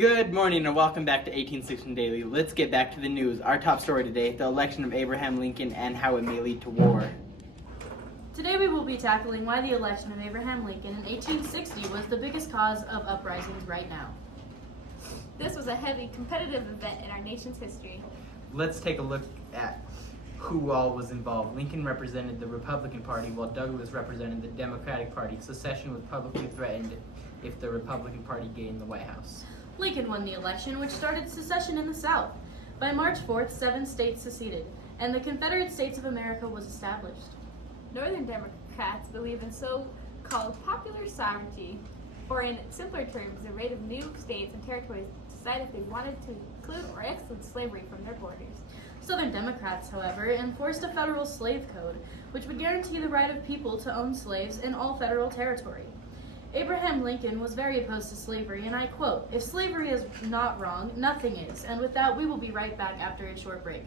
Good morning and welcome back to 1816 Daily. Let's get back to the news. Our top story today, the election of Abraham Lincoln and how it may lead to war. Today we will be tackling why the election of Abraham Lincoln in 1860 was the biggest cause of uprisings right now. This was a heavy competitive event in our nation's history. Let's take a look at who all was involved. Lincoln represented the Republican Party while Douglas represented the Democratic Party. Secession was publicly threatened if the Republican Party gained the White House. Lincoln won the election, which started secession in the South. By March 4th, 7 states seceded, and the Confederate States of America was established. Northern Democrats believe in so-called popular sovereignty, or in simpler terms, the right of new states and territories to decide if they wanted to include or exclude slavery from their borders. Southern Democrats, however, enforced a federal slave code, which would guarantee the right of people to own slaves in all federal territory. Abraham Lincoln was very opposed to slavery, and I quote, "If slavery is not wrong, nothing is." And with that, we will be right back after a short break.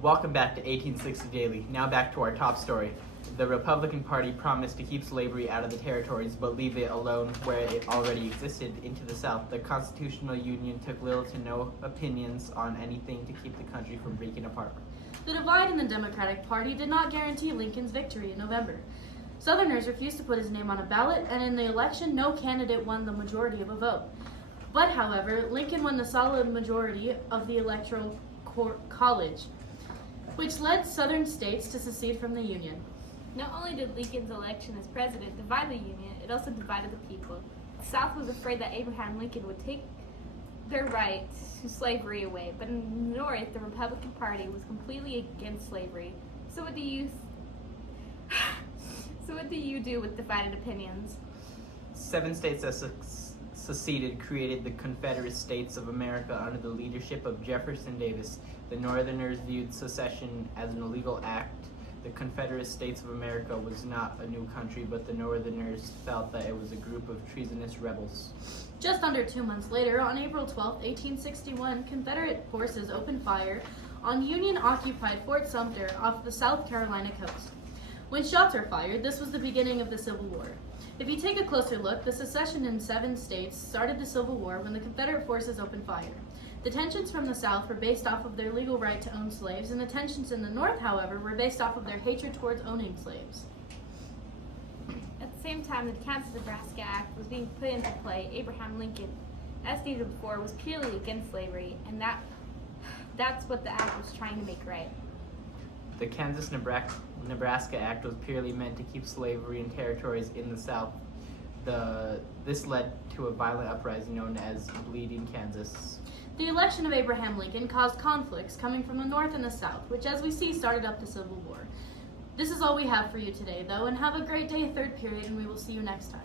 Welcome back to 1860 Daily. Now back to our top story. The Republican Party promised to keep slavery out of the territories but leave it alone where it already existed into the South. The Constitutional Union took little to no opinions on anything to keep the country from breaking apart. The divide in the Democratic Party did not guarantee Lincoln's victory in November. Southerners refused to put his name on a ballot, and in the election, no candidate won the majority of a vote. But, however, Lincoln won the solid majority of the Electoral College, which led Southern states to secede from the Union. Not only did Lincoln's election as president divide the Union, it also divided the people. The South was afraid that Abraham Lincoln would take their right to slavery away, but in the North, the Republican Party was completely against slavery. So what do you do with divided opinions? 7 states that seceded created the Confederate States of America under the leadership of Jefferson Davis. The Northerners viewed secession as an illegal act. The Confederate States of America was not a new country, but the Northerners felt that it was a group of treasonous rebels. Just under 2 months later, on April 12, 1861, Confederate forces opened fire on Union-occupied Fort Sumter off the South Carolina coast. When shots were fired, this was the beginning of the Civil War. If you take a closer look, the secession in 7 states started the Civil War when the Confederate forces opened fire. The tensions from the South were based off of their legal right to own slaves, and the tensions in the North, however, were based off of their hatred towards owning slaves. At the same time that the Kansas-Nebraska Act was being put into play, Abraham Lincoln, as stated before, was purely against slavery, and that's what the act was trying to make right. The Kansas-Nebraska Act was purely meant to keep slavery in territories in the South. This led to a violent uprising known as Bleeding Kansas. The election of Abraham Lincoln caused conflicts coming from the North and the South, which, as we see, started up the Civil War. This is all we have for you today, though, and have a great day, 3rd period, and we will see you next time.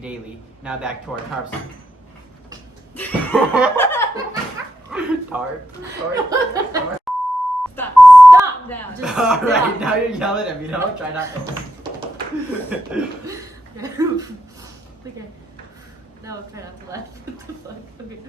Daily. Now back to our tarps. Tart. Stop now. Just Alright, now you're yelling at me. No, try not to. Okay. Now try not to laugh. What the fuck? Okay.